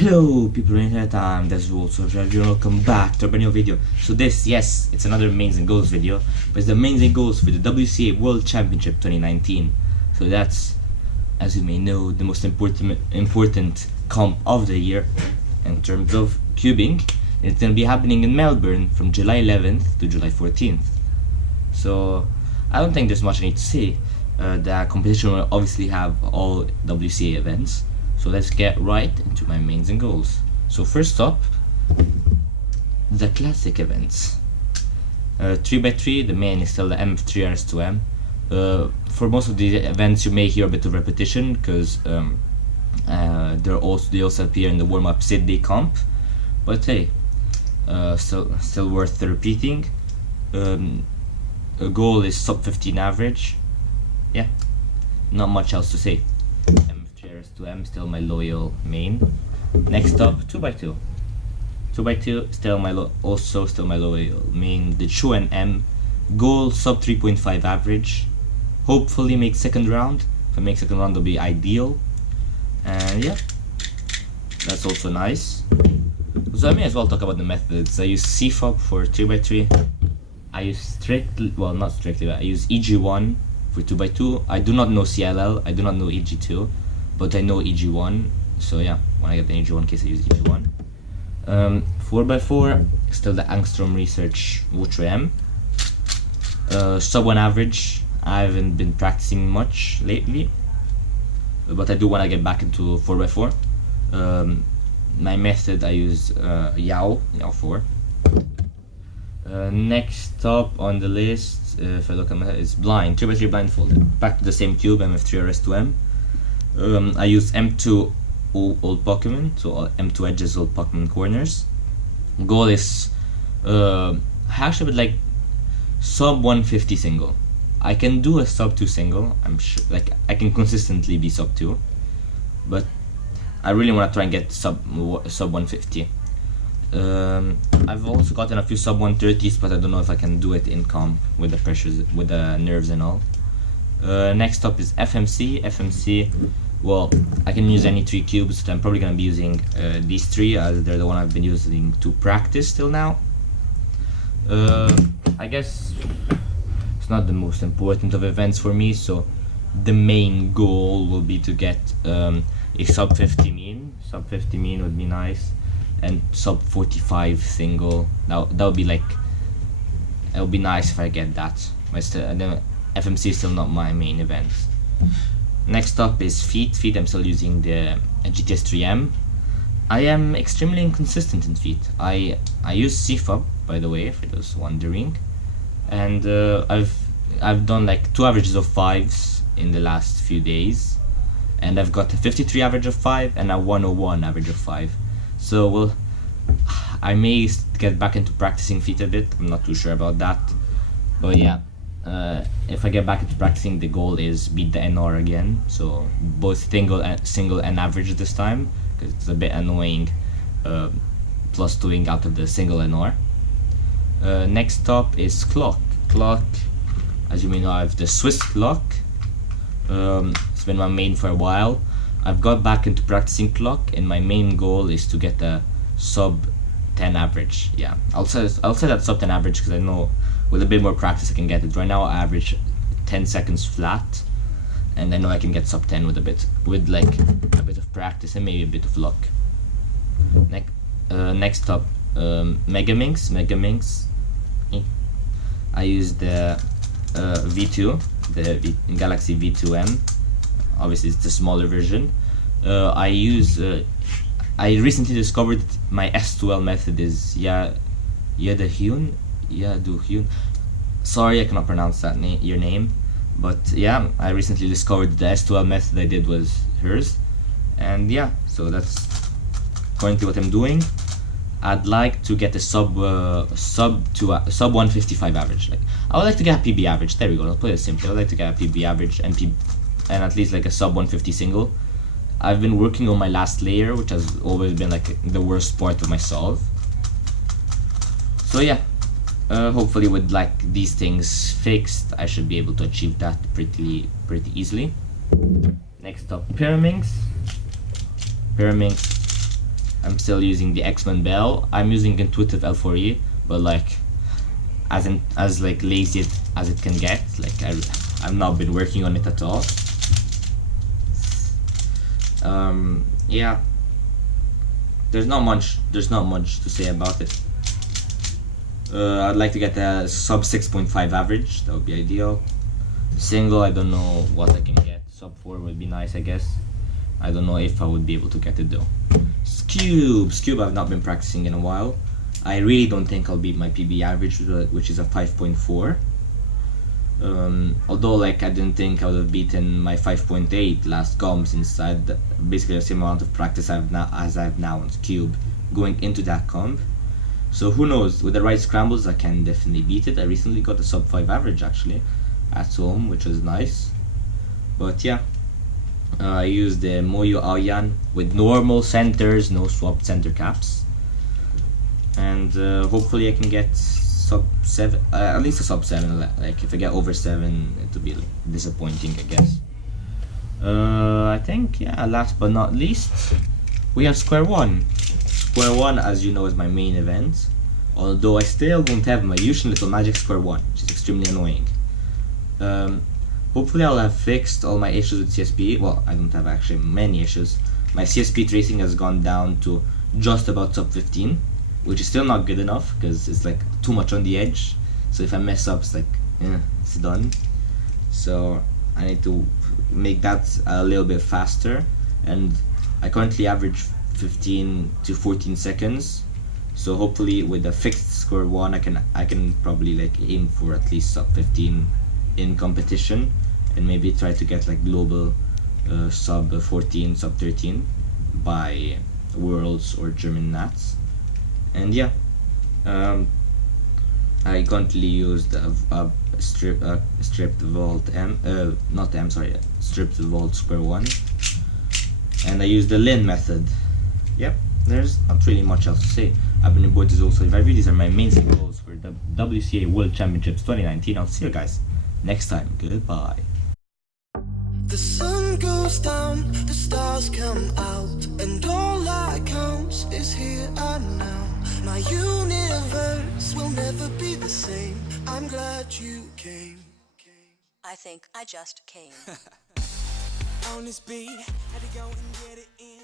Hello people in here time, that's also welcome back to a brand new video. So this, yes, it's another mains and goals video, but it's the mains and goals for the WCA World Championship 2019. So that's, as you may know, the most important comp of the year in terms of cubing. It's going to be happening in Melbourne from July 11th to July 14th. So I don't think there's much I need to say. The competition will obviously have all WCA events. So let's get right into my mains and goals. So first up, the classic events. 3x3, the main is still the M3 RS2M. For most of the events you may hear a bit of repetition because they also appear in the warm-up Sydney comp. But hey, still worth repeating. A goal is sub 15 average. Yeah, not much else to say. M2M, still my loyal main. Next up, 2x2. 2x2, still my loyal main. The Chuan M, goal sub 3.5 average. Hopefully make second round. If I make second round, that'll be ideal. And yeah, that's also nice. So I may as well talk about the methods. I use CFOB for 3x3. I use not strictly, but I use EG1 for 2x2. I do not know CLL. I do not know EG2. But I know EG1, so yeah, when I get the EG1 case I use EG1. 4x4, still the Angstrom Research Ultra M. Sub 1 average, I haven't been practicing much lately, but I do want to get back into 4x4. My method, I use Yao 4. Next up on the list, if I look at my head, is blind, 3x3 blindfolded. Back to the same cube, MF3 RS2M. I use M2 old Pokemon, so M2 edges, old Pokemon corners. Goal is actually with like sub 150 single. I can do a sub 2 single. I'm sure, like I can consistently be sub 2, but I really want to try and get sub 150. I've also gotten a few sub 130s, but I don't know if I can do it in comp with the pressures, with the nerves and all. Next up is FMC. FMC, well, I can use any 3 cubes, but I'm probably going to be using these 3 as they're the one I've been using to practice till now. I guess it's not the most important of events for me, so the main goal will be to get a sub 50 mean. Sub 50 mean would be nice, and sub 45 single. That would be like, it would be nice if I get that. But still, FMC is still not my main event. Next up is feet. Feet, I'm still using the GTS 3M. I am extremely inconsistent in feet. I use CFOB, by the way, for those wondering, and I've done like 2 averages of 5s in the last few days, and I've got a 53 average of 5 and a 101 average of 5. So well, I may get back into practicing feet a bit. I'm not too sure about that, but yeah. If I get back into practicing, the goal is beat the NR again, so both single and average this time, because it's a bit annoying plus doing out of the single NR. Next up is clock. Clock, as you may know, I have the Swiss clock. It's been my main for a while. I've got back into practicing clock, and my main goal is to get a sub 10 average. Yeah, I'll say that sub 10 average because I know with a bit more practice I can get it. Right now I average 10 seconds flat, and I know I can get sub 10 with a bit of practice and maybe a bit of luck. Next up, Megaminx. I use the V2, the Galaxy V2M. Obviously it's the smaller version. I recently discovered my S2L method is Yaduhyun. Sorry, I cannot pronounce that your name, but yeah, I recently discovered the S2L method I did was hers, and yeah, so that's currently what I'm doing. I'd like to get a sub 155 average. Like I would like to get a PB average. There we go. I'll put it simply. I would like to get a PB average and at least like a sub 150 single. I've been working on my last layer, which has always been like the worst part of my solve. So yeah. Hopefully with like these things fixed, I should be able to achieve that pretty easily. Next up, Pyraminx. I'm still using the X-Men Bell. I'm using intuitive L4E, but like as like lazy as it can get. Like I've not been working on it at all. Yeah, there's not much to say about it. I'd like to get a sub 6.5 average. That would be ideal. Single, I don't know what I can get. Sub 4 would be nice, I guess. I don't know if I would be able to get it though. Scube I've not been practicing in a while. I really don't think I'll beat my PB average, which is a 5.4. Although like I didn't think I would have beaten my 5.8 last comp, since I had basically the same amount of practice as I have now on Cube going into that comp. So who knows, with the right scrambles I can definitely beat it. I recently got a sub 5 average actually at home, which was nice. But yeah, I used the Moyo Aoyan with normal centers, no swapped center caps, and hopefully I can get sub 7, at least a sub 7. Like if I get over 7 it will be disappointing, I guess. I think, yeah, last but not least we have Square One. Square One, as you know, is my main event, although I still don't have my usual little magic Square One, which is extremely annoying. Hopefully I'll have fixed all my issues with CSP. Well, I don't have actually many issues. My CSP tracing has gone down to just about sub 15, which is still not good enough because it's like too much on the edge. So if I mess up, it's like, it's done. So I need to make that a little bit faster, and I currently average 15 to 14 seconds. So hopefully with the fixed Square One, I can probably like aim for at least sub 15 in competition, and maybe try to get like global sub 14, sub 13 by Worlds or German Nats. And yeah, I currently used a stripped vault stripped vault Square One, and I used the Lin method. Yep, there's not really much else to say. I've been aboard this also. If I read, these are my main goals for the WCA World Championships 2019. I'll see you guys next time. Goodbye. The sun goes down, the stars come out, and all that counts is here and now. My universe will never be the same. I'm glad you came. I think I just came. On this beat, had to go and get it in.